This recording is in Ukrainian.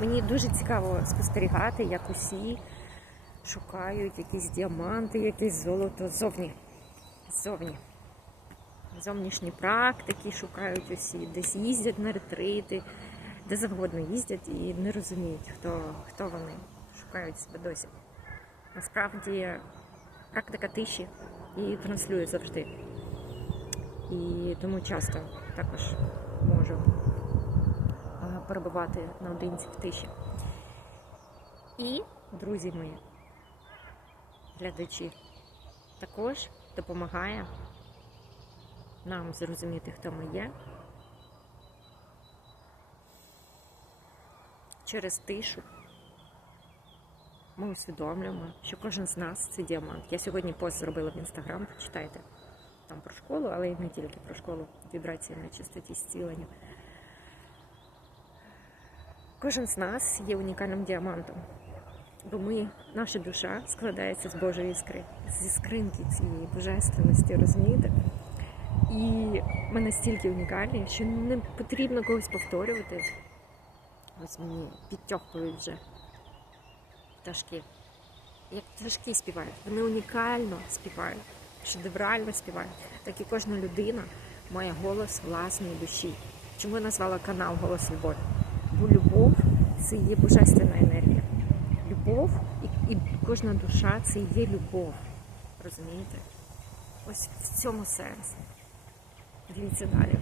Мені дуже цікаво спостерігати, як усі шукають якісь діаманти, якесь золото ззовні. Ззовні. Зовнішні практики шукають усі, десь їздять на ретрити, де завгодно їздять і не розуміють, хто, хто вони шукають себе досі. Насправді практика тиші її транслює завжди. І тому часто також можу перебувати наодинці в тиші. І, друзі мої, глядачі, також допомагає нам зрозуміти, хто ми є. Через тишу ми усвідомлюємо, що кожен з нас це діамант. Я сьогодні пост зробила в інстаграм, почитайте там про школу, але і не тільки про школу вібрації на чистоті зцілення. Кожен з нас є унікальним діамантом, бо ми, наша душа складається з Божої іскри, зі скринки цієї божественності, розумієте? І ми настільки унікальні, що не потрібно когось повторювати. Ось мені підтьохують вже пташки. Як пташки співають, вони унікально співають, шедеврально співають. Так і кожна людина має голос власної душі. Чому я назвала канал Голос Любові? Бо любов це є божественна енергія. Любов і, і кожна душа це є любов. Розумієте? Ось в цьому сенс. Дивіться далі.